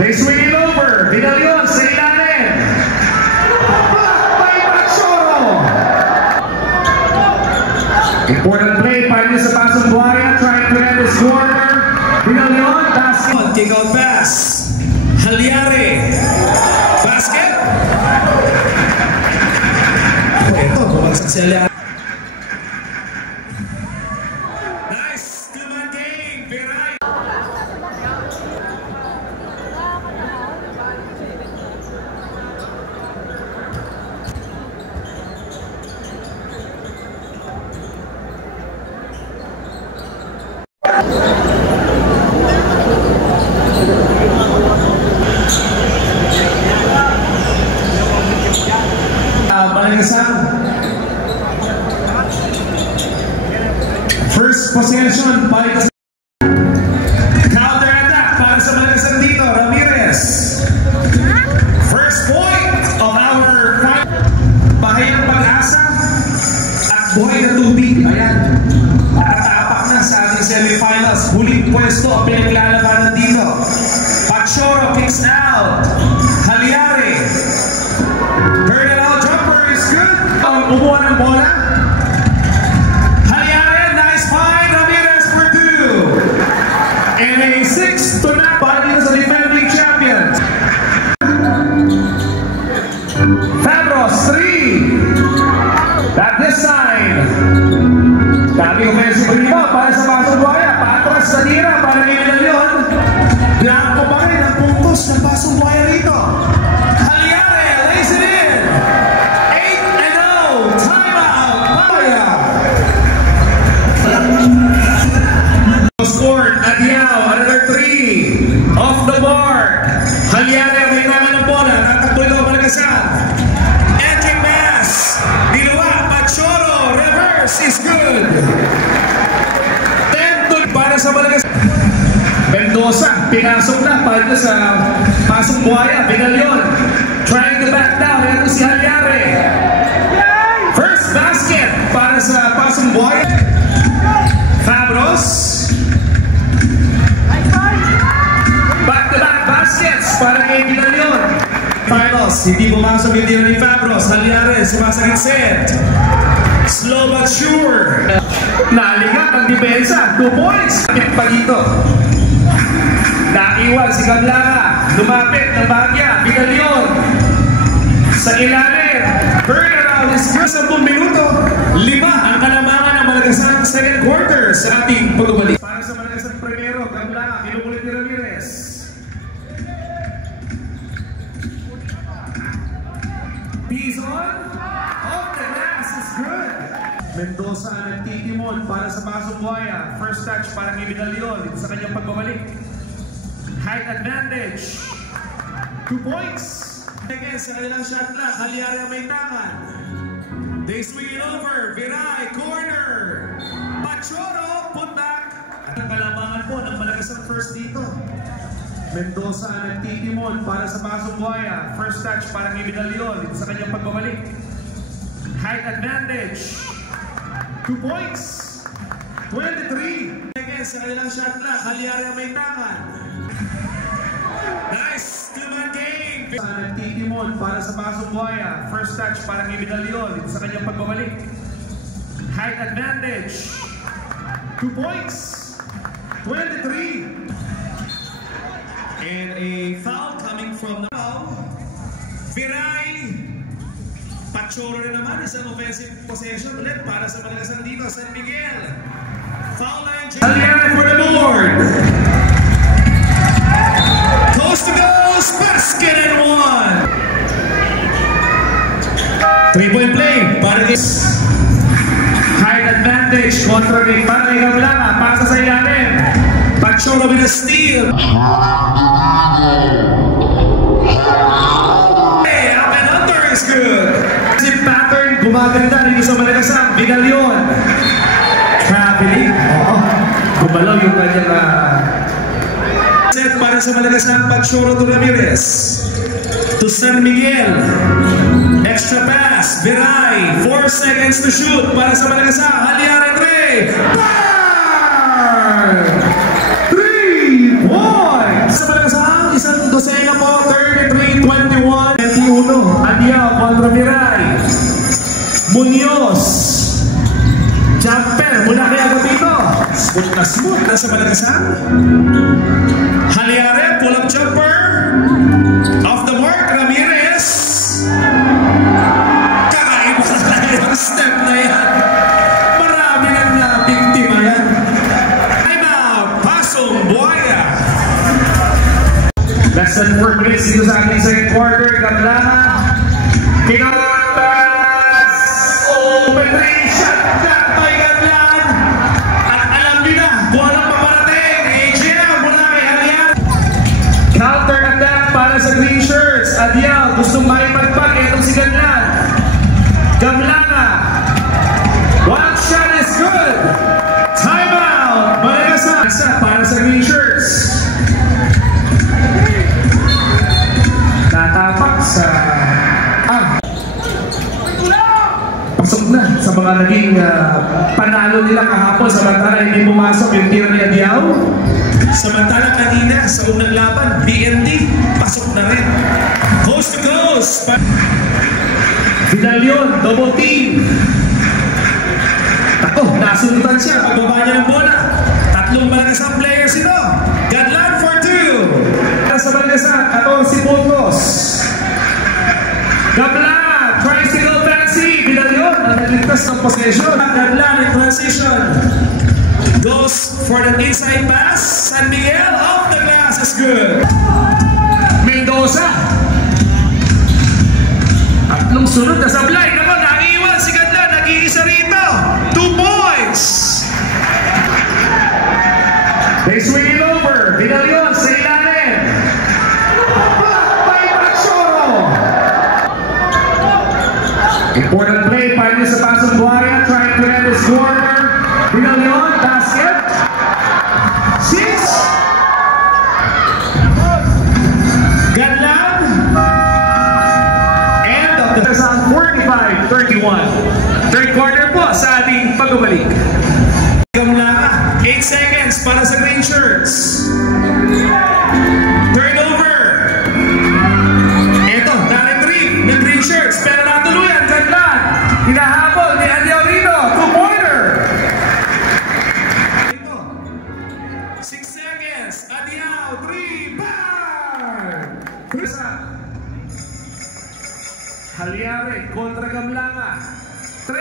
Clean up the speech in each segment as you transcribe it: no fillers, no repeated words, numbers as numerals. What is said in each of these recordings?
They swing it over. Vidalion sa ilalim. May Patsoro. Important play. Para sa Pasong Buhaya. Trying to end this corner. Vidalion. Basket. Kick out pass. Halyare. Basket. Ito, bumagsak si Halyare. Nice. Two-man game. Viray. First possession para sa counter attack para sa Malagasang dito, Ramirez. First point of our fight. Bahayang Pag-asa at Buhay na Tubig. Ayan, nakatapak na sa ating semifinals. Huling pwesto ang pinaglalabanan dito. Patsoro kicks out. Halyare. Turnaround jumper is good. Kumuha ng bola. And a 6-0 para dito sa defending champions. Fabros 3. At this side. Dami offensive rebound para sa Pasong Buhaya. Patras sa tira para kay Vidalion. Blanco pa rin ang puntos ng Pasong Buhaya rito. Halyare lays it in. 8-0. Timeout. Buhaya. Scored at Yao, another 3 off the board. Halyare may naman ng bola, natakbo ito Malagasan. Entering pass, Diluwa, Patsoro, reverse is good. 10-2 para sa Malagasan. Mendoza, pinasok na para sa Pasong Buhaya. Vidalion trying to back down. Ito si Halyare. First basket para sa Pasong Buhaya. Fabros. Back-to-back baskets para kay Vidalion. Finals, hindi pumasok yung tira ni Fabros. Halyare, sumasakit set. Slow but sure. Nalingat ang depensa. 2 points. Kapit pa dito. Naiwan si Gablara. Lumapit ng Bagya. Vidalion. Sa ilalim. Turnaround is 10 minuto. 5 ang kalamangan ng Malagasan second quarter sa ating pagbabalik. Para sa Malagasan primero, Gablara. Kinukulit ni Ramirez. He's on. Off the glass is good. Mendoza nagtitimon para sa Pasong Buhaya. First touch para kay Vidalion sa kanyang pagbabalik. Height advantage. 2 points. Again, sa kanilang shot clock, Halyare may tangan. They swing it over. Viray, corner. Patsoro, put back. At ang kalamangan po ng Malagasan first dito. Mendoza nagtitimon para sa Pasong Buhaya. First touch para kay Vidalion sa kanyang pagbabalik. Height advantage. 2 points. 23. Again, sa kanilang shot clock, Halyare may tangan. Nice. 2-man game. Nagtitimon para sa Pasong Buhaya. First touch para kay Vidalion sa kanyang pagbabalik. Height advantage. 2 points. 23. And a foul coming from now. Viray. Patsoro na naman. Isang offensive possession ulit para sa Malagasan dito. San Miguel. Foul line. Halyare for the board. Coast to coast. Basket and 1. 3-point play para this. Height advantage. Contra kay Gablara. Pasa sa ilalim. Patsoro with a steal. Hey, Alvin Hunter is good. Si pattern, gumaganda dito sa Malagasan. Vidalion. Traveling. Gumalaw yung kanyang set para sa Malagasan. Patsoro to Ramirez. To San Miguel. Extra pass. Viray. 4 seconds to shoot para sa Malagasan. Halyare 3. Bang! 3 points! Sa Malagasan, isang sa inyo po, 33-21. 21, Adiao kontra Piray. Munoz. Jumper mula kay Agapito. Smooth na smooth. Nasa Malagasan. Halyare, pull-up jumper. Off the mark, Ramirez. Kakaiba na yung step na yan. Marami nang nabiktima yan. Time out, Pasong Buaya. Less than 4 minutes dito sa ating second quarter. Gablana. Kinakatas. Open range shot. Shot by Gablan. At alam nyo na kung anong paparating. AJL mula kay Alian. Counter attack para sa green shirts. Adiao. Gustong maipagpag. Itong si Gablan. Gablana. One shot is good. Time out. Malagasan. Para sa green shirts. Tatapak sa pasok na sa mga naging panalo nila kahapon, samantala hindi pumasok yung tira ni Adiao. Samantala kanina sa unang laban, BND, pasok na rin. Coast to coast. Vidalion, double team. Tako, nasundutan siya. Pagbaba niya ng bola. Tatlong Malagasang players ito. Gadlan for 2. Sa Malagasan, 14 puntos. Gablan, tricycle fancy. Vidalion, ang nagligtas ng possession. Gadlan in transition. Goes for the inside pass. San Miguel off the glass is good. Mendoza. Tatlong sunod na sablay. Naman, naiiwan si Gadlan. Nag-iisa rito. 2 points. They swing it over. Vidalion sa ilalim. By Machoro. Important play. Finally sa Pasong Buaya. Trying to end this corner. Vidalion, basket. 6. Gadlan. End of the song 45-31. Third quarter po sa ating pagbabalik. Gamlaka, 8 seconds para sa green shirts. Turnover. Ito, na-retrieve ng green shirts. Pero natuluyan, Gadlan. Hinahabol ni Adiao rito. 2-pointer. 6 seconds. Adiao, 3, bang! Halyare kontra Gamlanga. 3.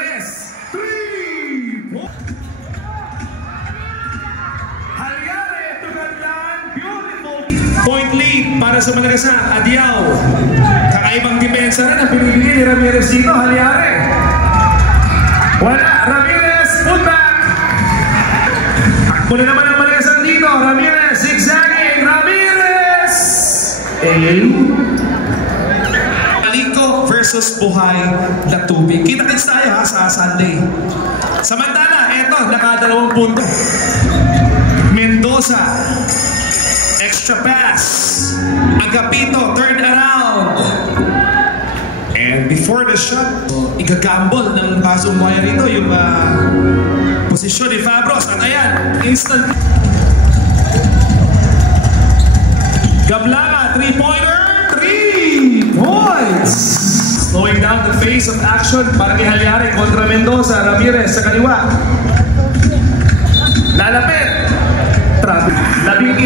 Halyare to Gadlan. Beautiful. Point lead para sa Malagasan. Adiao. Kakaibang depensa rin ang pinibigay ni Ramirez dito. Halyare. Wala. Ramirez, put back. Muna naman ang Malagasan dito. Ramirez, zigzagging. Ramirez. Aliko versus Buhay na Tubig. Kita-kits tayo ha sa Sunday. Samantala, eto, naka-2 punto. Mendoza. Extra pass. Agapito, third around. And before the shot, igagambol ng Pasong Buaya rito yung posisyon ni Fabros. At ayan, instant. Gablana, 3-pointer. 3 points. Slowing down the pace of action para kay Halyare kontra Mendoza. Ramirez sa kaliwa. Lalapit. Traffic. 11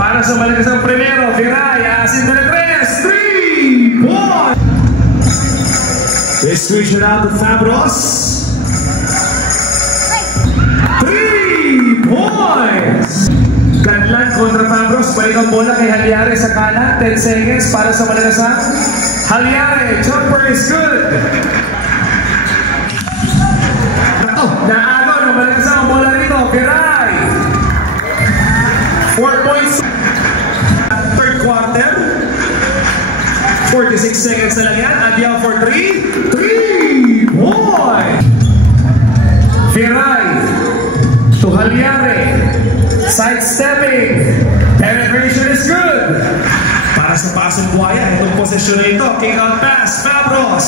para sa Malagasang primero. Piray, asin na 3 points. Distribution out to Fabros. 3 points. Gadlan kontra Fabros. Balik ang bola kay Halyare sa kanan. 10 seconds para sa Malagasan. Halyare, jumper is good. Naagaw ng Malagasan ang bola rito. Piray. 4 points. Third quarter. 46 seconds na lang yan. Adiao for 3. 3 points. Piray to Halyare. Sidestepping. Penetration is good. Para sa Pasong Buaya, itong posisyon na ito. Kick out pass, Fabros.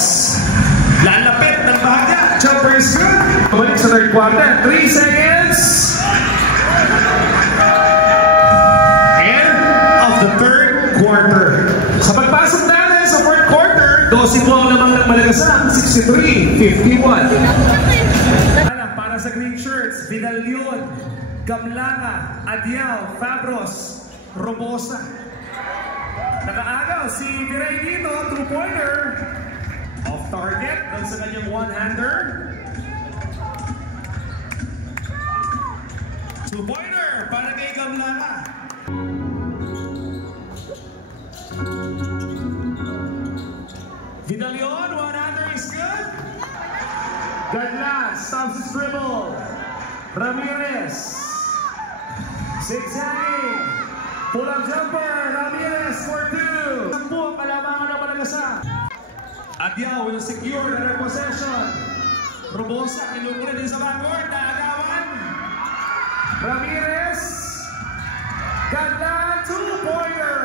Lalapit ng bahagya. Jumper is good. Balik sa third quarter. 3 seconds. And off the third quarter. Sa pagpasok natin sa fourth quarter, 12 po ang lamang ng Malagasang, 63-51. Para sa green shirts, Vidalion, Gamlanga, Adiao, Fabros, Robosa. Nakaagaw si Viray dito, 2-pointer. Off target, doon sa kanyang one-hander. 2-pointer para kay Gamlanga. Vidalion, one-hander is good. Gadlas stops his dribble. Ramirez. Zigzagging. Pull-up jumper. Ramirez for 2. Sampu ang kalamangan ng Malagasang. Adiao will secure the possession. Robosa, kinukunin din sa backcourt. Naagawan. Ramirez. Gadlas, 2-pointer.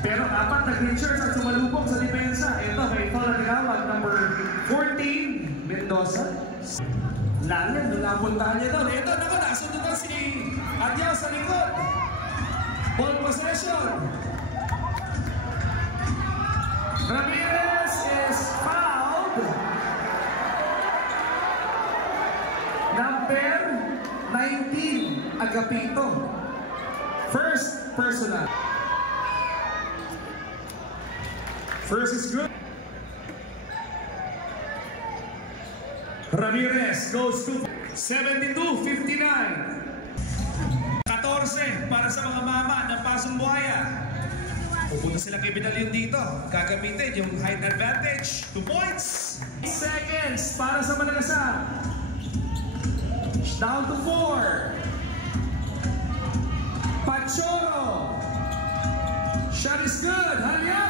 Pero apat na green shirts at sumalubog sa depensa. Ito, may foul na tinawag. Number 14, Mendoza. Lalim, nulapuntahan niya doon. Ito, naku, nasundutan si Adiao sa likod. Ball possession. Ramirez is fouled. Number 19, Agapito. First personal. First is good. Ramirez goes to 72-59. 14 para sa mga mama ng Pasong Buhaya. Pupunta sila kay Vidalion dito. Gagamitin yung height advantage. 2 points. 8 seconds para sa Malagasang. Down to 4. Pachoro. Shot is good. Hurry up.